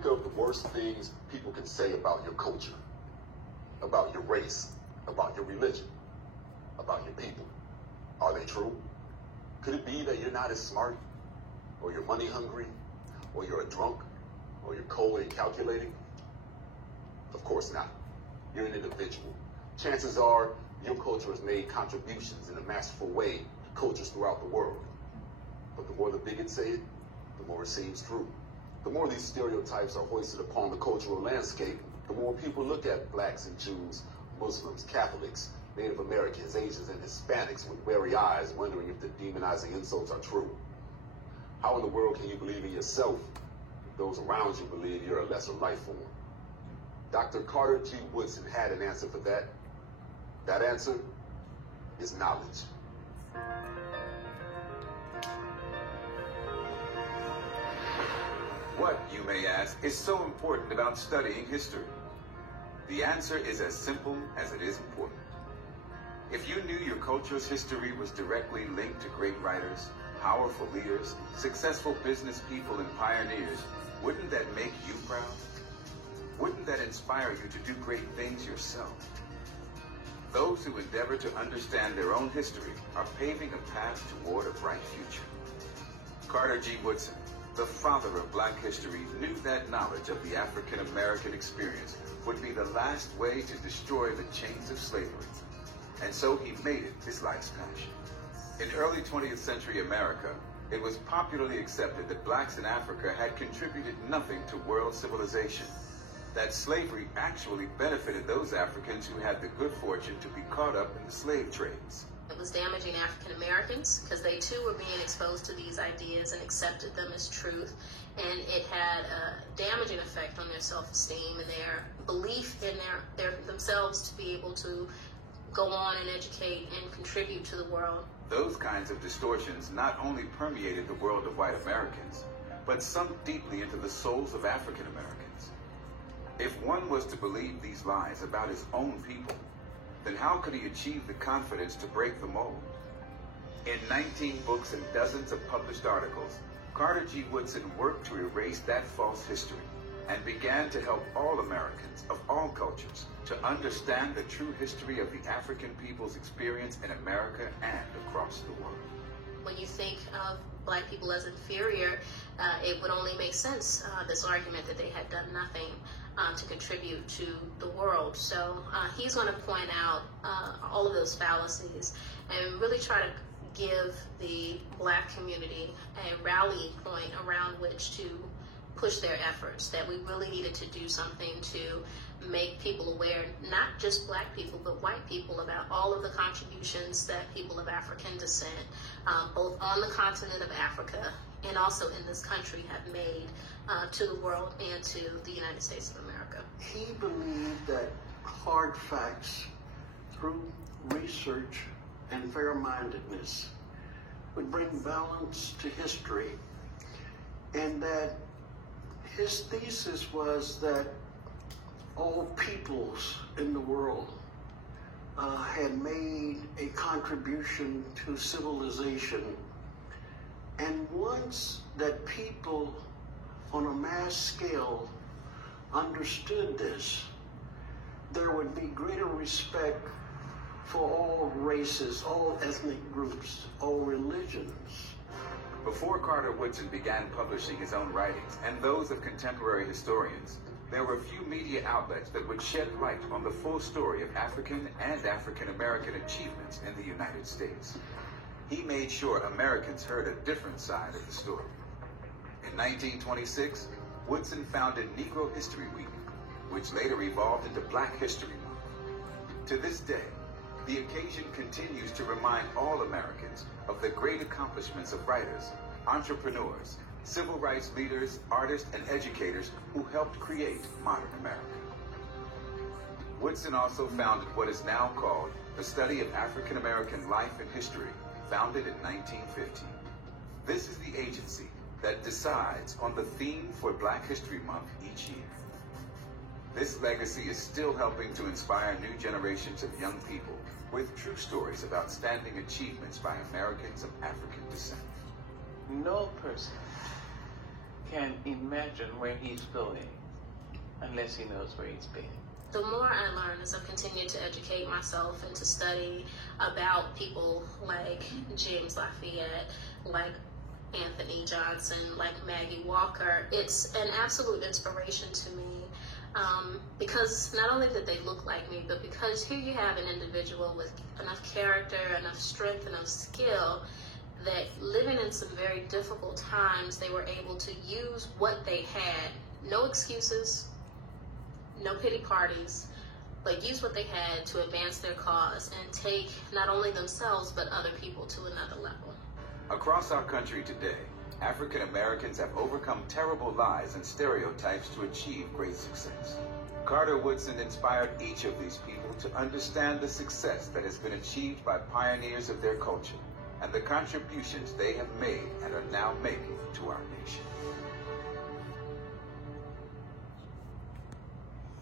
Think of the worst things people can say about your culture, about your race, about your religion, about your people. Are they true? Could it be that you're not as smart, or you're money hungry, or you're a drunk, or you're cold and calculating? Of course not. You're an individual. Chances are your culture has made contributions in a masterful way to cultures throughout the world. But the more the bigots say it, the more it seems true. The more these stereotypes are hoisted upon the cultural landscape, the more people look at blacks and Jews, Muslims, Catholics, Native Americans, Asians, and Hispanics with wary eyes, wondering if the demonizing insults are true. How in the world can you believe in yourself if those around you believe you're a lesser life form? Dr. Carter G. Woodson had an answer for that. That answer is knowledge. What, you may ask, is so important about studying history? The answer is as simple as it is important. If you knew your culture's history was directly linked to great writers, powerful leaders, successful business people, and pioneers, wouldn't that make you proud? Wouldn't that inspire you to do great things yourself? Those who endeavor to understand their own history are paving a path toward a bright future. Carter G. Woodson, the father of Black history, knew that knowledge of the African American experience would be the last way to destroy the chains of slavery. And so he made it his life's passion. In early 20th century America, it was popularly accepted that blacks in Africa had contributed nothing to world civilization, that slavery actually benefited those Africans who had the good fortune to be caught up in the slave trades. It was damaging African Americans because they too were being exposed to these ideas and accepted them as truth, and it had a damaging effect on their self-esteem and their belief in their themselves to be able to go on and educate and contribute to the world. Those kinds of distortions not only permeated the world of white Americans, but sunk deeply into the souls of African Americans. If one was to believe these lies about his own people, then how could he achieve the confidence to break the mold? In 19 books and dozens of published articles, Carter G. Woodson worked to erase that false history and began to help all Americans of all cultures to understand the true history of the African people's experience in America and across the world. When you think of black people as inferior, it would only make sense, this argument that they had done nothing to contribute to the world. So he's going to point out all of those fallacies and really try to give the black community a rallying point around which to push their efforts, that we really needed to do something to make people aware, not just black people, but white people, about all of the contributions that people of African descent, both on the continent of Africa and also in this country, have made to the world and to the United States of America. He believed that hard facts through research and fair-mindedness would bring balance to history, and that his thesis was that all peoples in the world had made a contribution to civilization. And once that people on a mass scale understood this, there would be greater respect for all races, all ethnic groups, all religions. Before Carter Woodson began publishing his own writings and those of contemporary historians, there were few media outlets that would shed light on the full story of African and African American achievements in the United States. He made sure Americans heard a different side of the story. In 1926, Woodson founded Negro History Week, which later evolved into Black History Month. To this day, the occasion continues to remind all Americans of the great accomplishments of writers, entrepreneurs, civil rights leaders, artists, and educators who helped create modern America. Woodson also founded what is now called the Study of African American Life and History, founded in 1950. This is the agency that decides on the theme for Black History Month each year. This legacy is still helping to inspire new generations of young people with true stories of outstanding achievements by Americans of African descent. No person can imagine where he's going unless he knows where he's been. The more I learn as I've continued to educate myself and to study about people like James Lafayette, like Anthony Johnson, like Maggie Walker, it's an absolute inspiration to me. Because not only did they look like me, but because here you have an individual with enough character, enough strength, enough skill, that living in some very difficult times, they were able to use what they had. No excuses, no pity parties, but use what they had to advance their cause and take not only themselves, but other people to another level. Across our country today, African Americans have overcome terrible lies and stereotypes to achieve great success. Carter Woodson inspired each of these people to understand the success that has been achieved by pioneers of their culture and the contributions they have made and are now making to our nation.